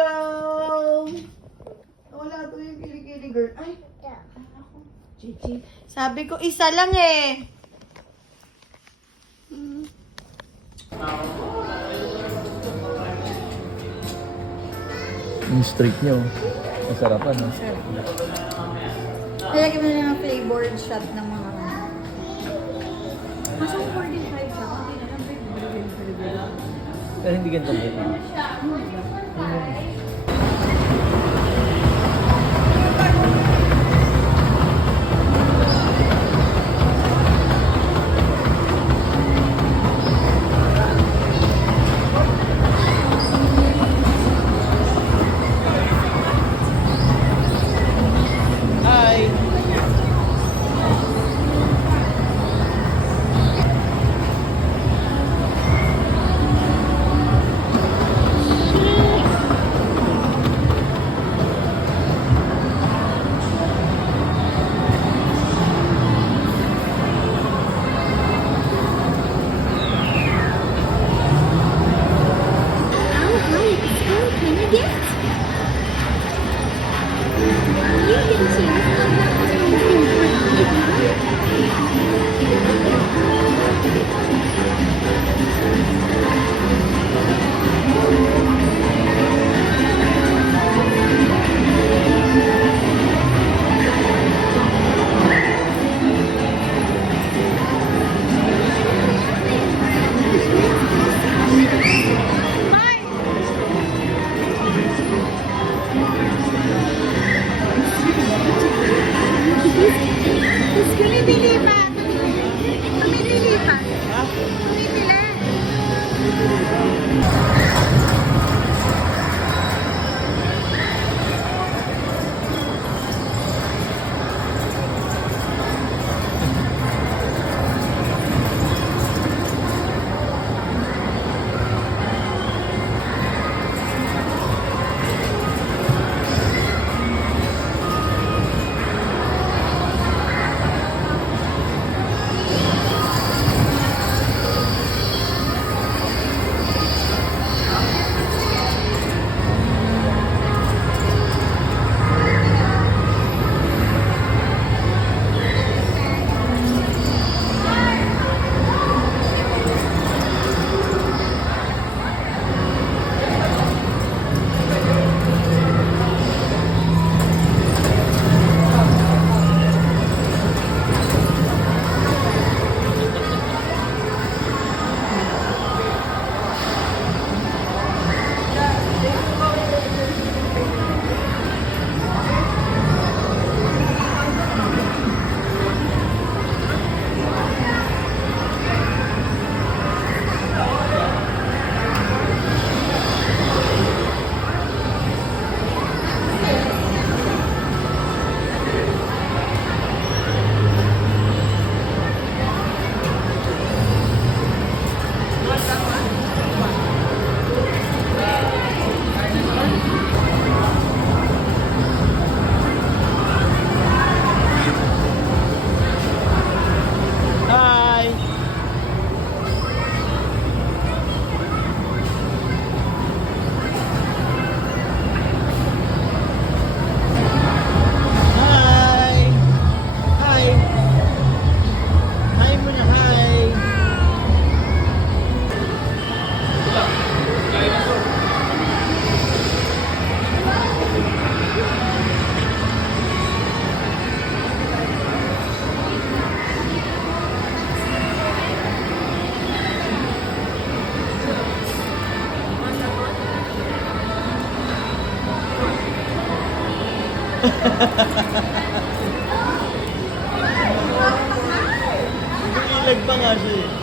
go! Wala to yung kilikili girl. Ay, ako. Chichi. Sabi ko, isa lang eh. Yung streak nyo. Masarapan, no? Nalagyan mo na ng flavored shot ng mga Mas ang 45 siya. Hindi na lang flavored. Pero hindi ganito ba? Ilag pa nga siya eh.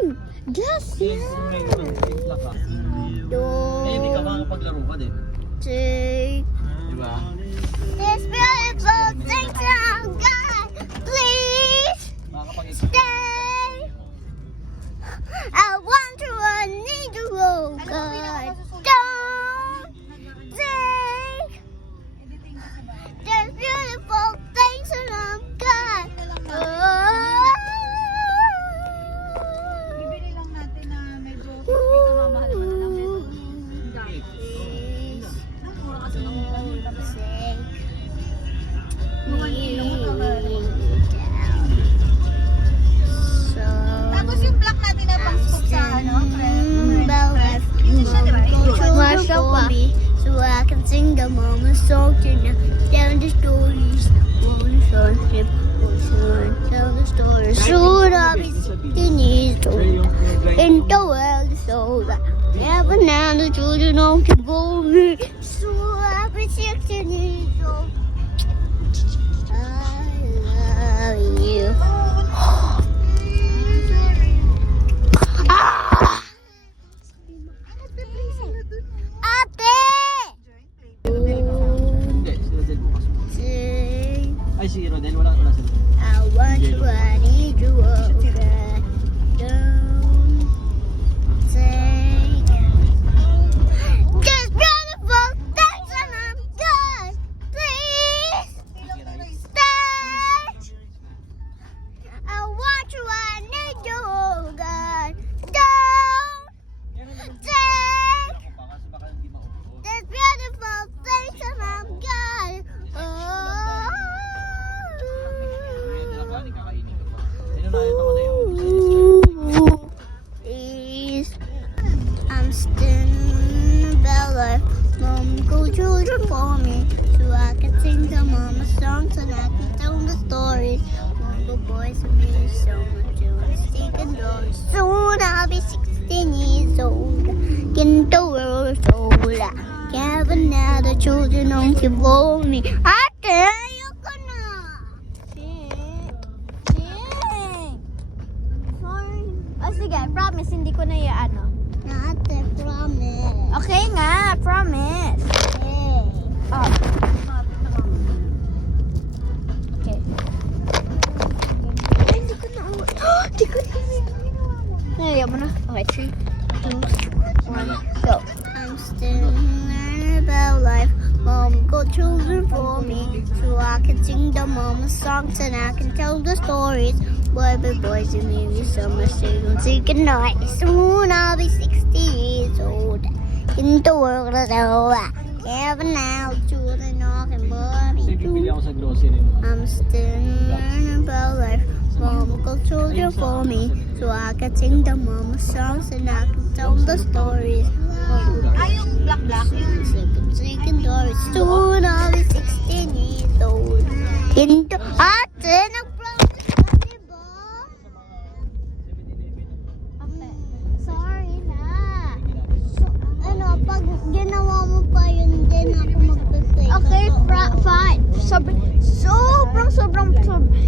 Sing! Just Yes, may timpla ka. Eh, hindi ka makapaglaro pa din. take Di ba? this beautiful thing from God. Please Makakapag-explore. stay. I want to run, need you, oh God. Don't take this beautiful things from God. Bibili lang natin na medyo hindi ka mamahal naman ng medyo. Ang mura kasi ng tapos yung black natin na pang scoop sa ano, Marshall for me, so I can sing the mama song tonight. Tell the stories, tell the stories. Soon I'll be 16 years old. In the world is over. Never now the children don't can go me. So I'll be 16 years old. I love you. Ate! Hindi, si Rodel bukas. Say, Ay, si Rodel, wala sila. I want you, I need you, oh God. Don't take just beautiful things and I'm good. Please stay. I want you, I need you, oh God. Don't take Baka hindi maupo. this beautiful things and I'm good. Oh. Kakainin ka pa. Sino na ito ko na yun? Please, I'm still in the bell life. Mom, go children for me, so I can sing the mama songs and I can tell the stories. Mom, go boys and me, so much to stick and doors. Soon I'll be 16 years old. In the world is older. Can't now the children don't keep me. I tell you, gonna. Sorry. Oh, sige, promise, hindi ko na ano. Not a promise. Okay nga, promise. Hey. Oh. Okay. Ay, hindi ko na. Hindi ko na. Nalagyan mo na. Okay, 3, 2, 1, go. I'm still learning about life. Mom got children for me, so I can sing the mama songs and I can tell the stories. Boys and maybe summer students sing night. Soon I'll be 60 years old. In the world is over. Heaven now, children all can Kasi bibili mommy. ako sa grocery mo. I'm still learning about life. Mama got children for me, so I can sing the mama songs and I can tell the stories. yung black. Second doors. Soon I'll be 16 years old. Into ate, nag-promise ka, diba? Sorry na. So, ano, pag ginawa mo pa yun, din ako mag-play. Okay, fine. Sobrang.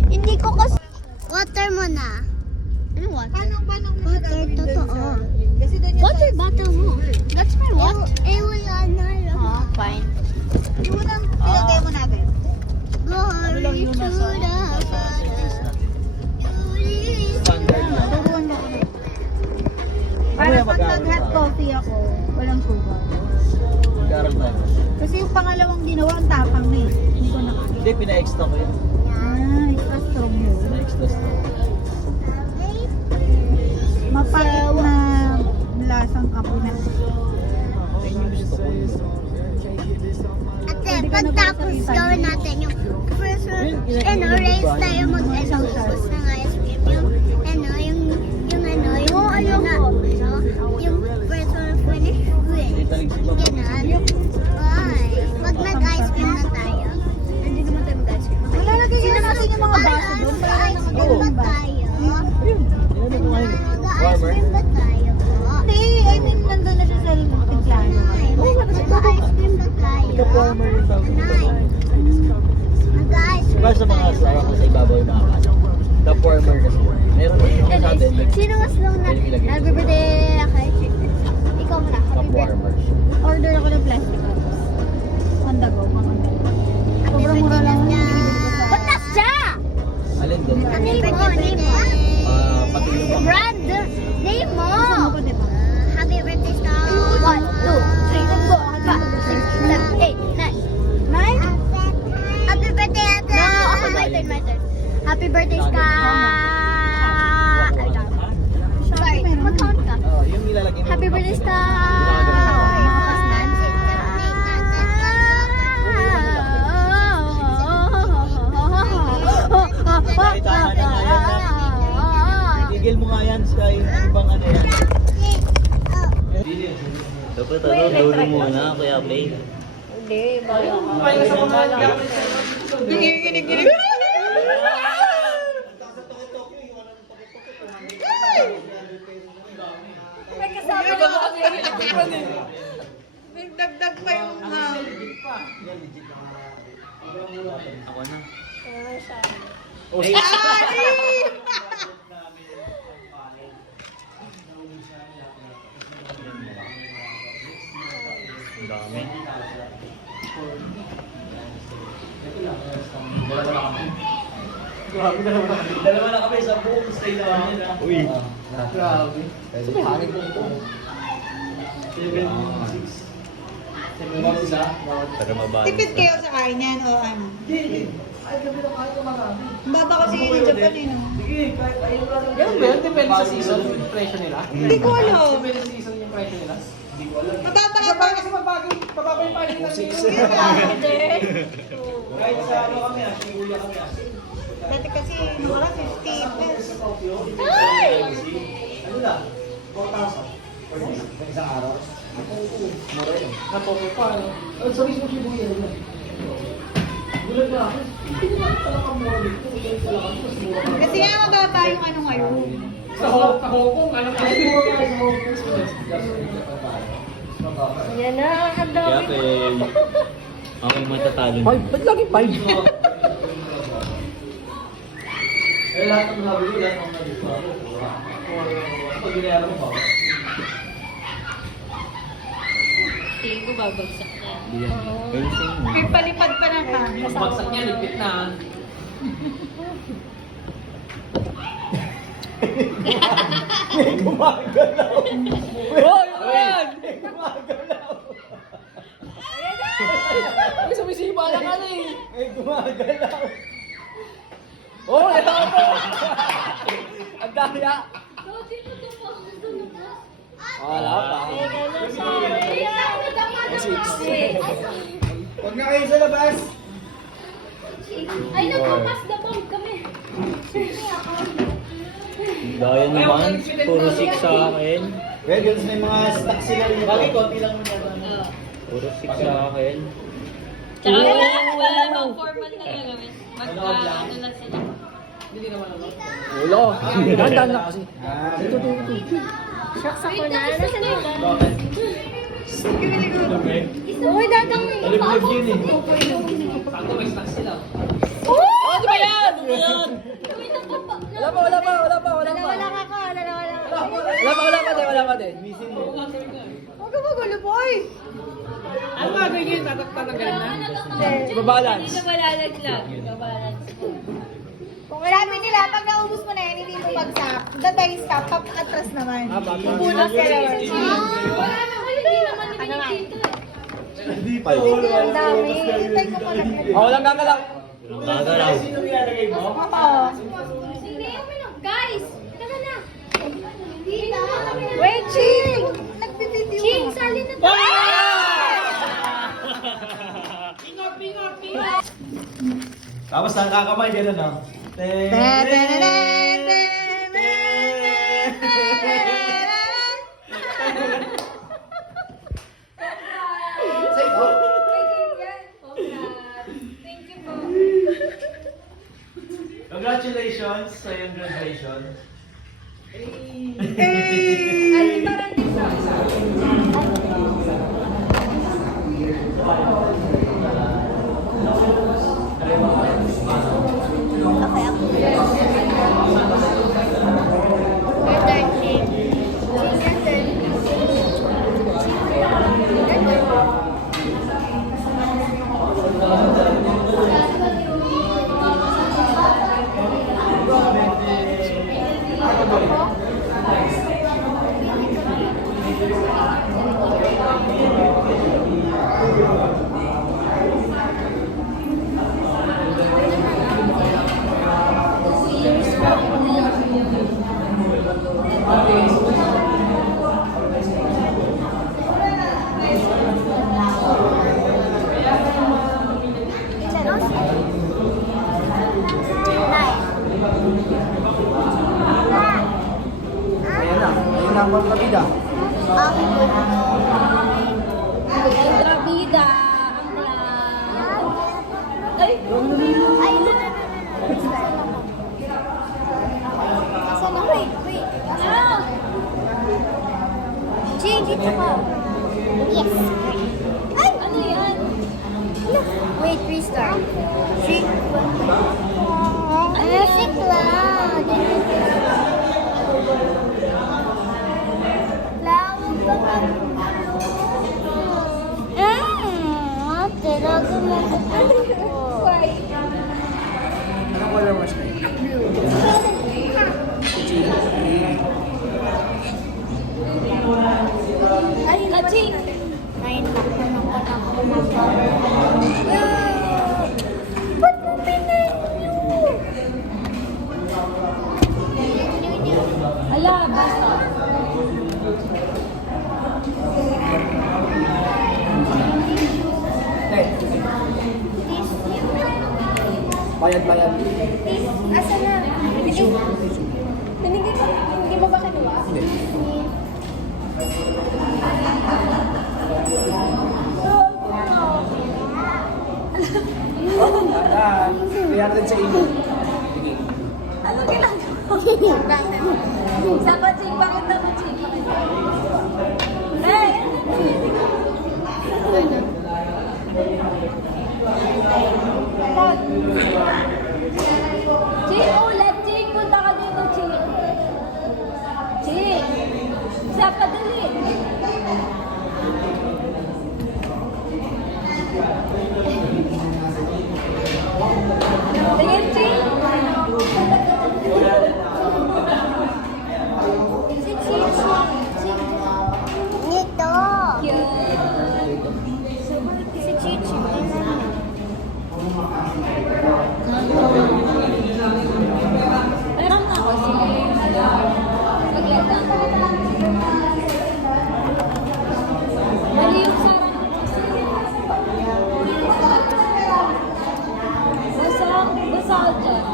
Hindi ko kasi... Water mo na. Ano water? Paano Water, totoo. Kasi doon yung Water bottle mo. That's my water. Wala na lang. Oh, fine. yung unang pinagay mo natin. Glory to the Father. Standard lang. Turuan mo kami. Ano Para yung pag mag-aaral nag-hot ka? coffee ako, walang sugar. Mag-aaral tayo. Kasi yung pangalawang ginawa, ang tapang na eh. Hindi ko na. Hindi, pina-extra ko yun. Extra strong yun. Pina-extra strong. Mapait na lasang kapo na. Ayun yung gusto ko. Ate, pagtapos gawin natin yung first one, race tayo mag-ubos ng ice cream. Yung first one finish with. Ganon. Why? Pag nag-ice cream na tayo. Hindi naman tayo mag-ice cream. Malalagay na natin yung mga baso doon para Mag-ice cream ba tayo? Ayun. Yan ang mga Mag-ice warmer. cream ba tayo po? Hindi, I mean, nandun na siya sa timplano. Mag-ice cream ba tayo? Ika-warmer yung tawag dito. Mag-ice cream Para sa mga asawa ko sa ibabaw yung mga kaso. Top warmer kasi. Meron din sa atin. Sino mas long na? Happy birthday kay ikaw muna. Top Happy birthday. warmer. Order ako ng plastic cups. Handa ko. Sobrang mura lang. Batas siya! Alin din? Name mo, name mo. Pati yung mga. Brand, name mo. Happy birthday, Star. 1, 2, 3, 4, 5, 6, 7, 8, 9. 9? Happy birthday, Ate. No, ako my turn. Happy birthday, Star. Sorry, mag-count ka. Yung nilalagay mo. Happy birthday, Star. Tigil mo nga yan, Sky. Ano bang ano yan? Dapat dulo muna, Kuya Bay. Hindi, bago ako. May kasama na ako. Nagdagdag pa yung Ako na. Ang dami. Dalawa na kami sa buong stay na kami. Uy. Grabe. Sabi hangin po ito. 7, 6. Para mabalik. Tipid kayo sa kain yan o ano? Baba kasi yung Japan eh, no? Ganun ba yun? Depende sa season yung presyo nila? Hindi ko alam. Depende sa season yung presyo nila? Matataka pa Kasi mababa yung paling ng Kahit sa ano kami, Shibuya kami. Dati kasi mura 50 pesos. Ano lang? 4,000. Isang araw. Napopo pa, ano? Sa mismo Shibuya nila. Gulat na ako. Hindi ko na talaga mura dito. Kasi nga mababa yung ano ngayon. Sa Hong Kong, ano pa? Mura pa sa Hong Kong. Yan na, ang Kaya dami. ako yung matatalo. Ba't lagi 5? Eh, lahat ng sabi ko, lahat ng nabis mo. Pag ginayara mo ba? Tingin ko babagsak na. May palipad pa ng kanin. Bagsak niya, ligpit na. Hoy! Ayan! May sumisipa na ka na eh. May gumagalaw. Oh, ito ako! Ang dami ah! Wala pa. Huwag na kayo sa labas. Ay, nagpapas the bomb kami. Dahil naman, puro 6 sa akin. Well, yun may mga stock sila rin. Bakit konti lang mo na. Puro 6 sa akin. Tsaka wala namang format na gagawin. Ano lang sila. Ulo! Dandan na kasi. Shucks ako na. Nasa na yun? Okay. Uy, dadang na yun. Alam yun eh. Sakto may snack sila. Oh, di ba yan? Wala pa. Wala ako. Wala pa din. Huwag ka magulo, boy! Ano gagawin yun? Tatanggalin na? Ibabalance. Hindi na malalaglag. Kabalance. Kung sabi nila, pag naubos mo na yan, hindi mo bagsak. Dadays ka, atras naman. Pupunas ka naman. Wala naman, hindi naman nibinig dito eh. Hindi pa. Ang dami. Hintay ko pa lang. Walang gagalaw. Gagalaw. Oo. Hindi, guys! Tara na! Wait, Ching! Nagpipitiw. Ching, sali na tayo! Tapos ang kakamay, gano'n no? Thank you po. Congratulations sa iyong graduation. Ay, parang isa. Okay, ako. Ayan na ang magpabida. Kontrabida. Ang lang. Ay! Ay, no. Asan na? Wait. Ah! Jay, dito ka. Yes. Ay! Ano yan? Wait, restart. 3, 2, 1. Music lang. Lawag ka nga. Talaga mo. Why? Anong color was kayo? Ay, kaching! Ba't mo pinenyo? Ala, basta. Okay. Bayad. Asa na? Hindi mo ba kinuha? Reacted sa inyo. Ano ginagawa? Sa kaching, bakit na kaching? Hey! Ching, ulit, Ching! Punta ka dito, Ching! Ching! Sa padali! Tingin, Ching! Si Chichi. Nito. Si Chichi. Meron na ako, sige. Saglit lang. Mali yung sarang. Basa ako dyan.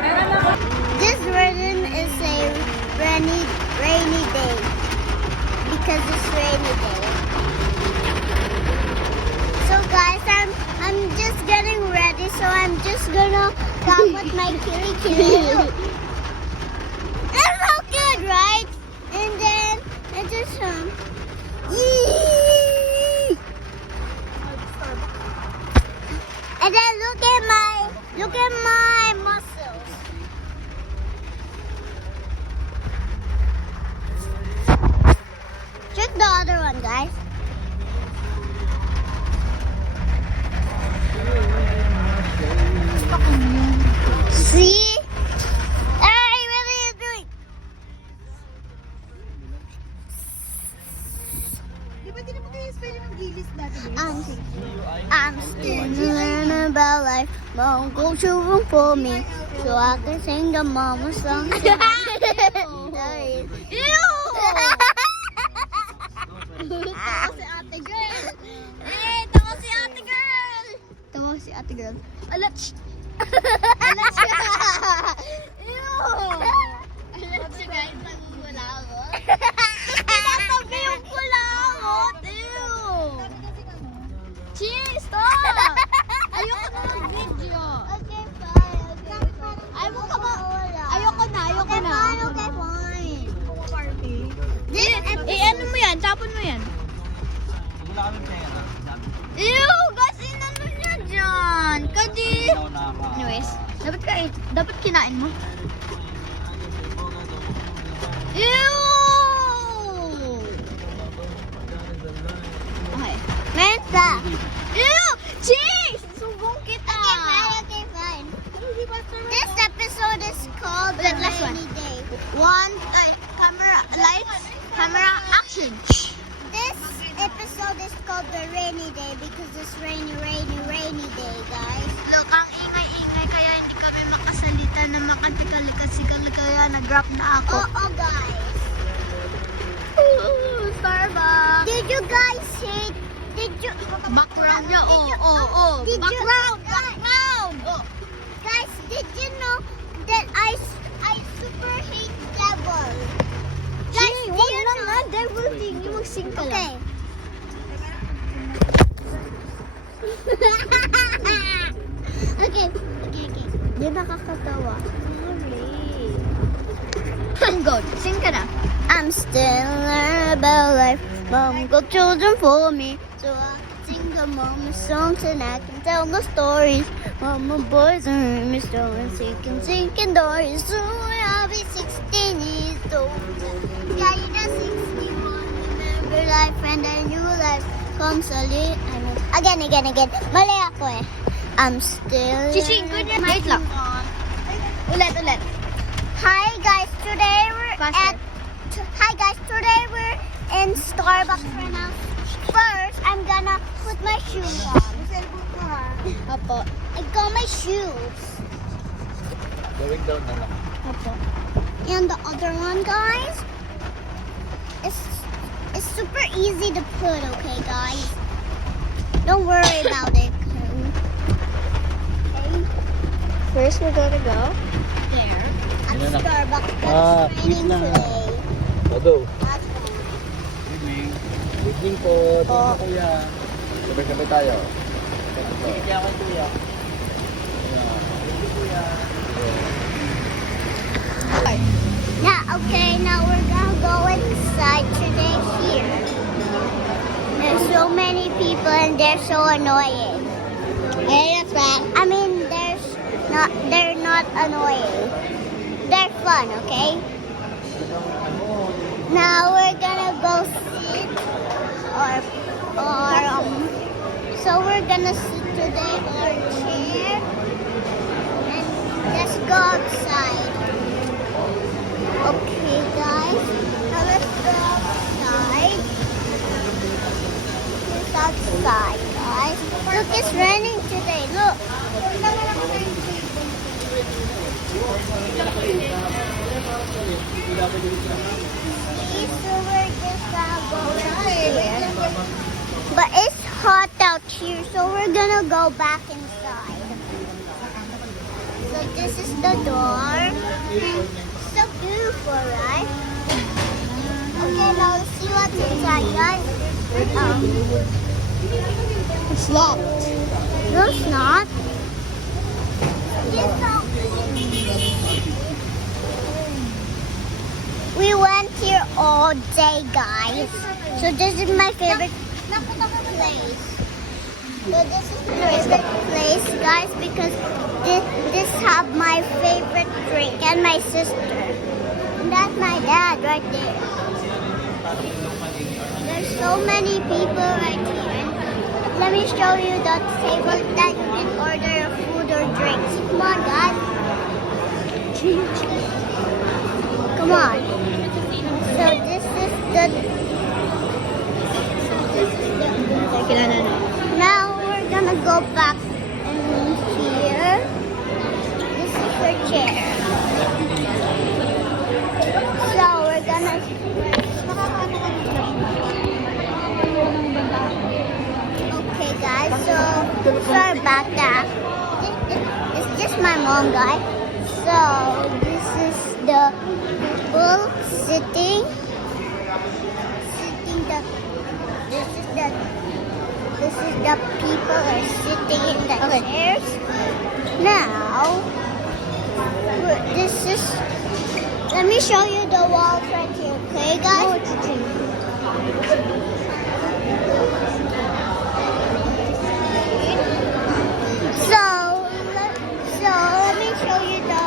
Meron ako. This version is a rainy day because it's rainy day. So guys, I'm just getting ready. So I'm just gonna come with my kiri. It's so good, right? And then I just yee! And then look at my muscles. Check the other one, guys. See? I really am doing. I'm still learning about life. Mom, go to room for me so I can sing the mama song. Ew! Tawa si ate girl. Tawa si ate girl. Tawa si ate girl. Alach. Alach. Ew! Alach siya guys, nangungulangot. Tinatabi yung kulangot. Ew! Cheese, stop! Ayoko na mag-video. Okay, fine. Ayoko na. Okay, fine. Ano mo yan? Tapon mo yan. Wala kami pera. Ew! Kasi ano niya dyan? Kasi... Anyways, dapat kinain mo. Ew! Okay. Mensa! Ew! Cheese! Subong kita! Okay, this rainy day, guys. Look, ang ingay-ingay kaya hindi kami makasalita na makantika-likasi-kali kaya nag-rap na ako. Oo, guys. Ooh, Starbucks. Did you guys hate? Did you? Background niya, oh. Background. Oh. Guys, did you know that I super hate devil? Guys, do you know? Devil thing, yung mag-sing ka lang. Okay. Di nakakatawa. Sorry. Go, sing ka na. I'm still learning about life. Mom got children for me, so I sing the mama songs and I can tell the stories. Mama boys are me stories, sinking doors. Soon I'll be 16 years old. Yeah, you just 61. Remember life and a new life comes again. Mali ako eh. I'm still. Chichi, good na. Wait lang. Ulit. Hi guys, today we're in Starbucks right now. First, I'm gonna put my shoes on. Apo. I got my shoes. Going down na lang. Apo. And the other one, guys, it's super easy to put, okay, guys? Don't worry about it. Okay? First, we're gonna go. There. At Yun na. Starbucks, but Ah, it's raining please na. today. Odo. That's all. Good evening po. Ito na kuya. Sabay-sabay tayo. Sige kaya ako kuya. Now we're gonna go inside today here. There's so many people and they're so annoying. Hey, that's right. I mean, they're not annoying. They're fun, okay? Now we're gonna go sit so we're gonna sit today on a chair and let's go outside. Okay, guys. Now let's go outside. It's outside, guys. Look, it's raining today. Look. See, so we're just gonna go here. But it's hot out here, so we're gonna go back inside. So this is the door. So beautiful, right? Okay, now let's see what's inside, guys. It's locked. No, it's not. We went here all day, guys. So this is my favorite place. So this is my favorite place, guys, because this have my favorite drink and my sister. And that's my dad right there. There's so many people right here. Let me show you the table that you can order your food or drinks. Come on, guys. Come on. So this is the. Now we're gonna go back in here. This is her chair. So we're gonna. Okay, guys. So sorry about that. It's just my mom, guys. So this is the people sitting. This is the people are sitting in the chairs. Now, this is. Let me show you the walls right here, okay, guys? So let me show you the.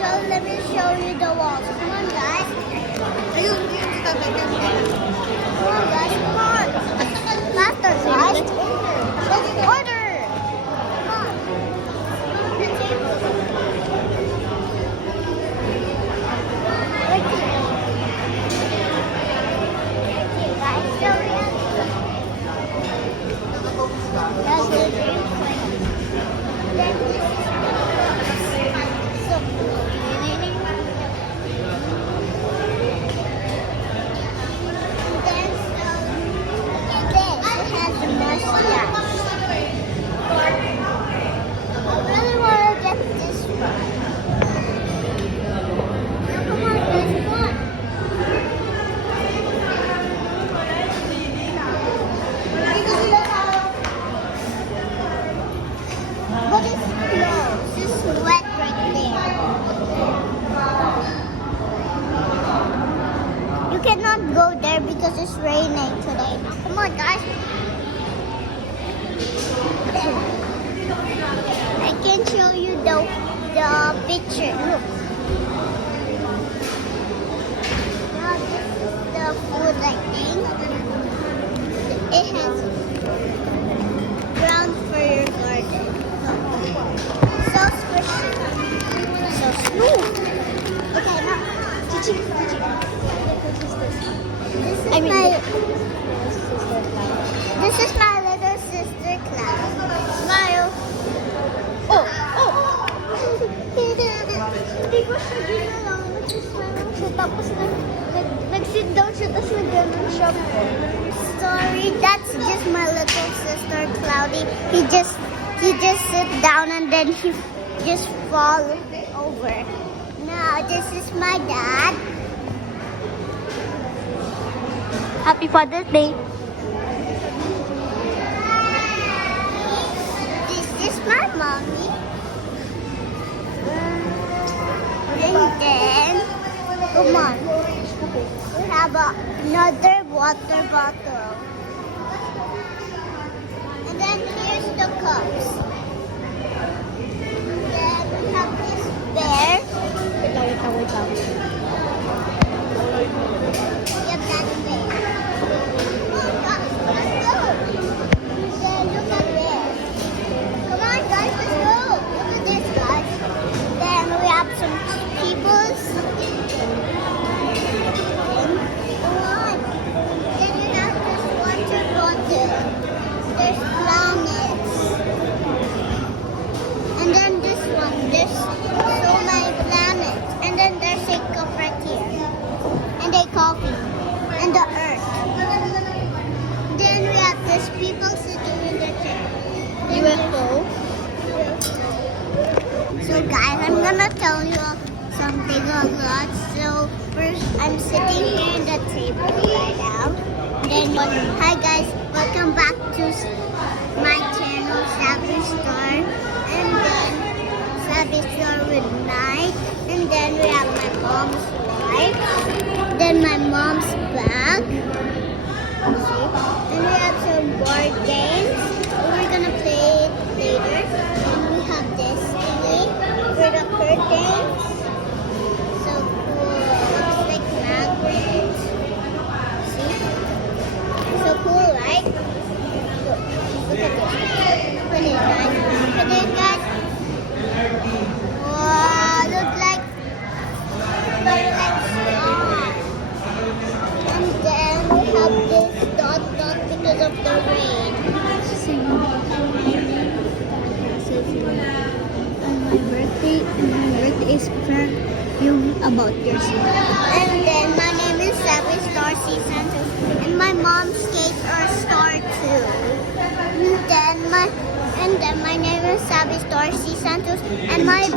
So let me show you the walls. Come on, guys. Come on, guys. Come on. Faster, guys. Order. Come on. The table. Right here. Right here, guys. So we have But it's close. It's wet right there. You cannot go there because it's raining today. Come on, guys. I can show you the picture. Look. Now this is the food, I think. It has ground for your garden. So squishy. So smooth. Okay, now. Chichi. This is my little sister Cloud. Smile. Oh. Hindi ko siya ginalaw. Nag-smile siya. Tapos nag-sit down siya. Tapos nag-ganon siya. Sorry, that's just my little sister Cloudy. He just sit down and then he just fall over. Now this is my dad. Happy Father's Day. This is my mommy. And then, come on. We have another water bottle. And then here's the cups. Then we have this bear. Wait lang. Yep, that's bear. Oh gosh, let's go. Then look at this. Come on guys, let's go. Look at this guys. Then we have some people sitting. Come on. Then we have this water bottle. There's planets. And then this one, there's so many planets. And then there's a cup right here. And a coffee. And the earth. Then we have these people sitting in the chair. UFO. So guys, I'm gonna tell you something a lot. So first, I'm sitting here in the table right now. Then, hi guys, welcome back to my channel, Savvy Star. And then Savvy Star with Night. And then we have my mom's wife. Then my mom's bag. See? Then we have some board games. We're gonna play it later. And we have this thingy for the curtains. So cool. Looks like magnets. See? So cool, right? Look at this. Look at it, guys. Look at it, guys. Wow, look like stars. And then we have this dot because of the rain. My birthday is prank you about yourself. And then my name is Savvy Star C. Santos. And my mom's skates are Star too. And then my name is Savvy Star C. Santos. And I am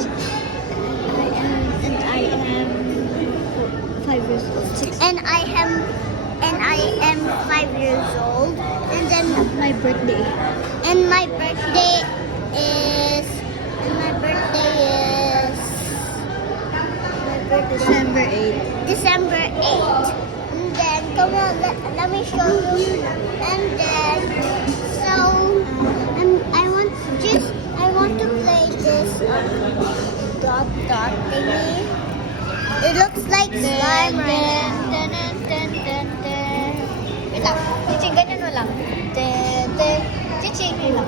5 years old. and I am 5 years old. And then My birthday. and my birthday is December 8th. December 8th. And then, come on, let me show you. And then, so, I want to play this dot thingy. It looks like slime right now. Wait lang. Chiching, ganyan mo lang. Chiching, yun lang.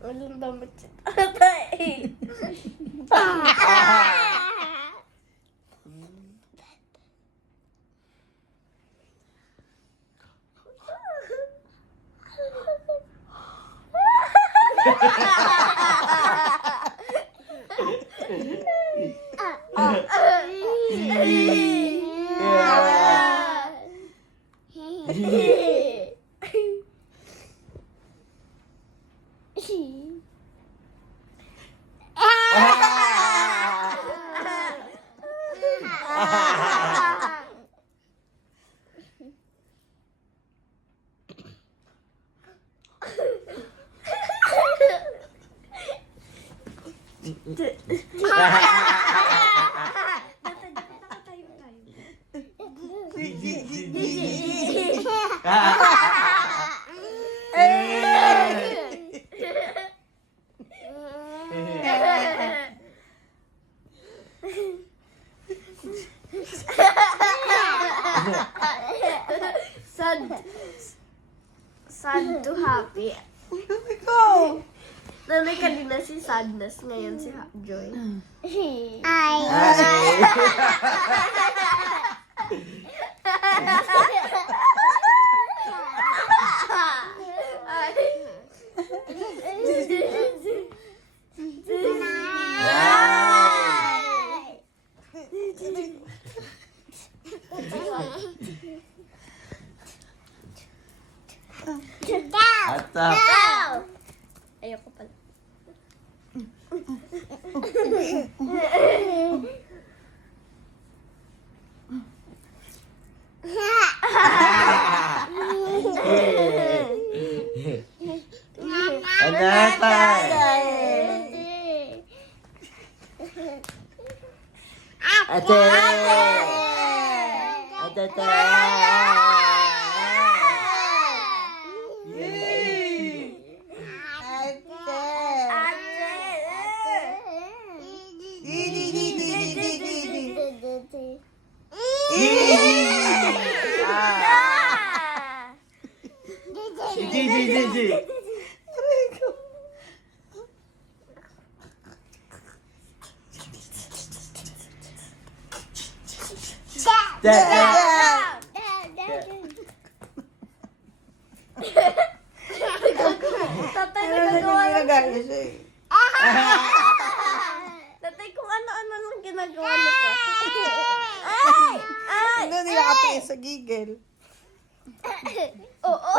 Walang damit si tatay. Sad to happy. Ikaw! Nanay kanina si Sadness, ngayon si Joy. Ata. Ayoko pala. Ate. Ate. Tatay, nagagawa lang. Nagagawa siya eh. Tatay, kung ano-ano lang ginagawa nito. Ay! Ay! Hindi nakapis sa gigil. Oo.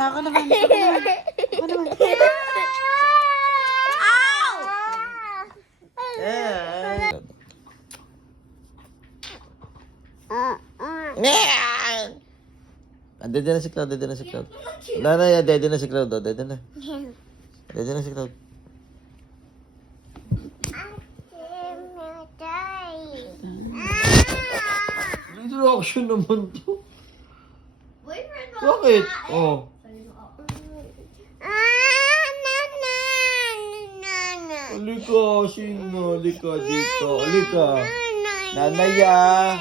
Ako naman. Ako naman. Ow! Dede na si Cloud, dede na si Cloud. Wala na yan, dede na si Cloud, oh, dede na. Dede na si Cloud. Introduction naman to. Boyfriend mo. Bakit? Oh. Halika, sino? Halika dito. Halika. Nanay ah.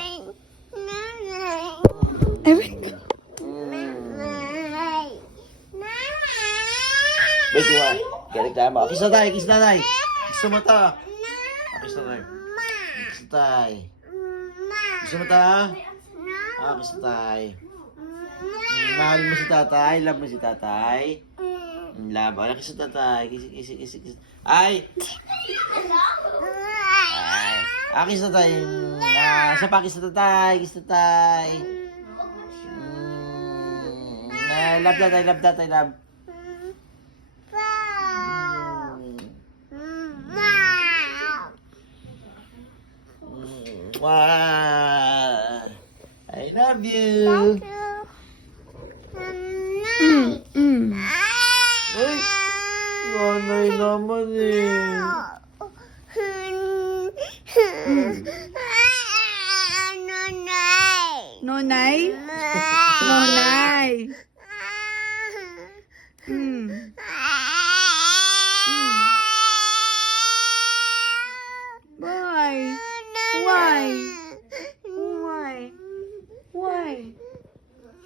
Baby, wa. Galit tayo mo. Kiss na tayo, kiss na tayo. Kiss na mata. Kiss na tayo. Kiss na tayo. Kiss na mata. Kiss na tayo. Mahal mo si tatay. Love mo si tatay. Love. Kiss na tatay. Kiss. Ay! Ay. Kiss na tayo. Isa pa, kiss na tatay. Kiss na tayo. Love tatay, love tatay, love. Wow. I love you. Thank you. Ay, nanay naman eh. Nonay? Nonay. Why? Why? Why? Why?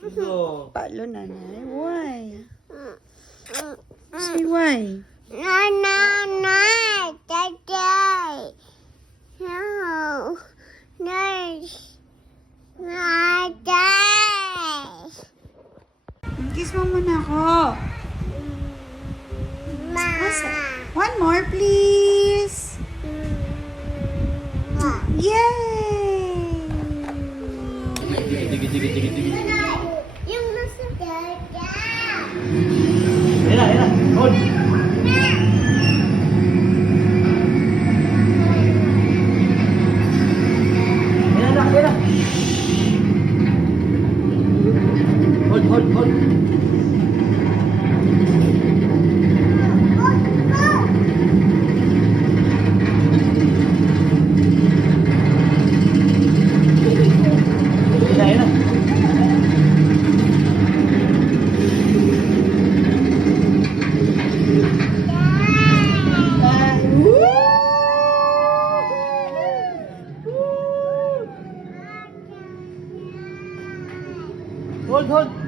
Ito. Palo nanay. Why? Say why? No, no, no, Daddy. No, no, Daddy. Kiss mo muna ako. Mama. One more, please. Yay! Yung nasa Daddy. Ayan na. Hold. Ayan na. Hold. Ayan na. Hold.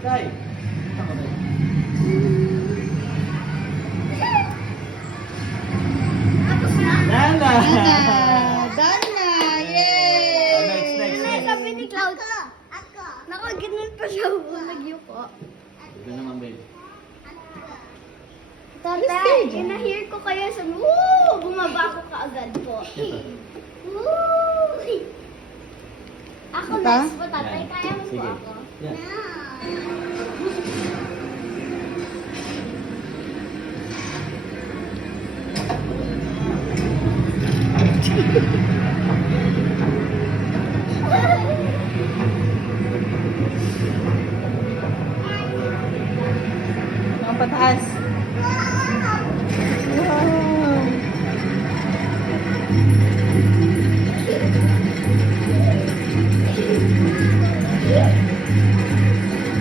Sky. Nana. Done na! Yay! Next. Sabi ni Cloud. Nakaganon pa siya nagyuko. Ito naman, babe. Tata, ina-hear ko kayo sa bumaba ko kaagad po. Woo! Ako Ito? next po, tatay. Kaya mo po Sige. ako. Yan. Ang pataas. Wow!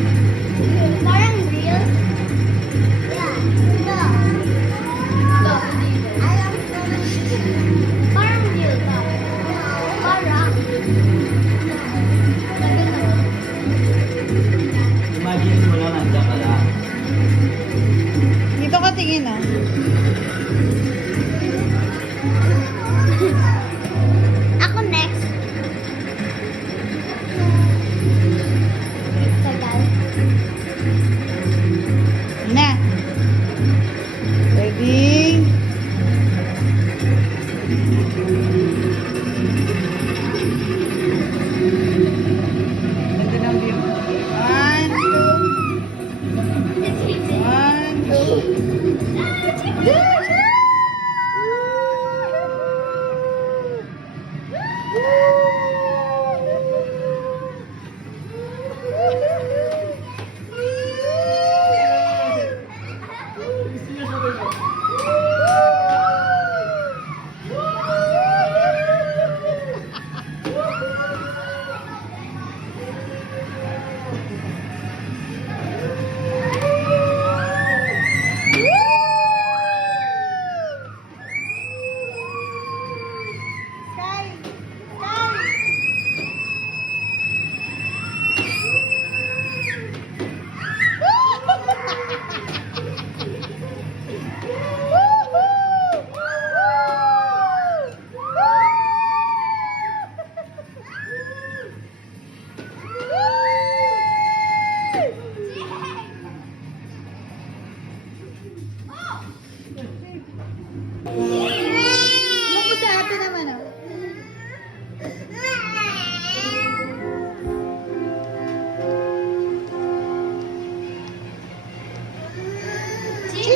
Parang real. Yeah. Ito. Parang real to. Parang. Imagine mo lang nandiyan ka lang. Dito ka tingin ah. Ako next. Tagal. Na. Ready? Ganda ng view. One, two.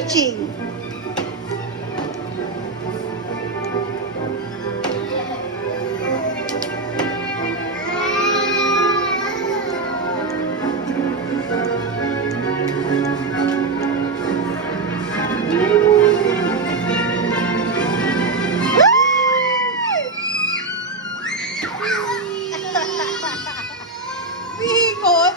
Stitching. Ikot.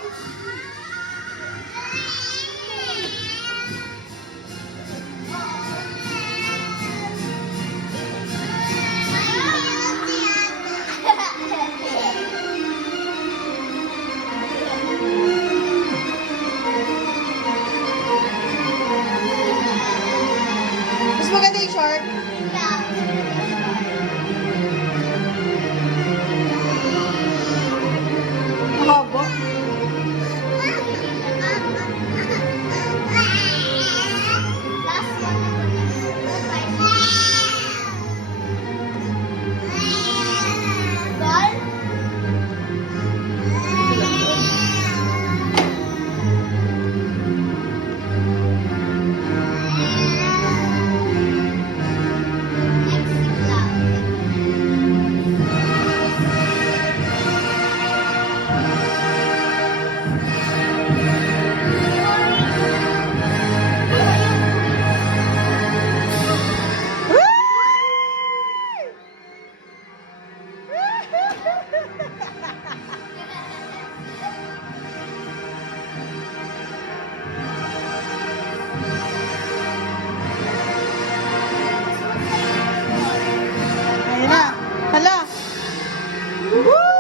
Mas maganda yung short. Mahaba. Ayun na. Hala. Woo!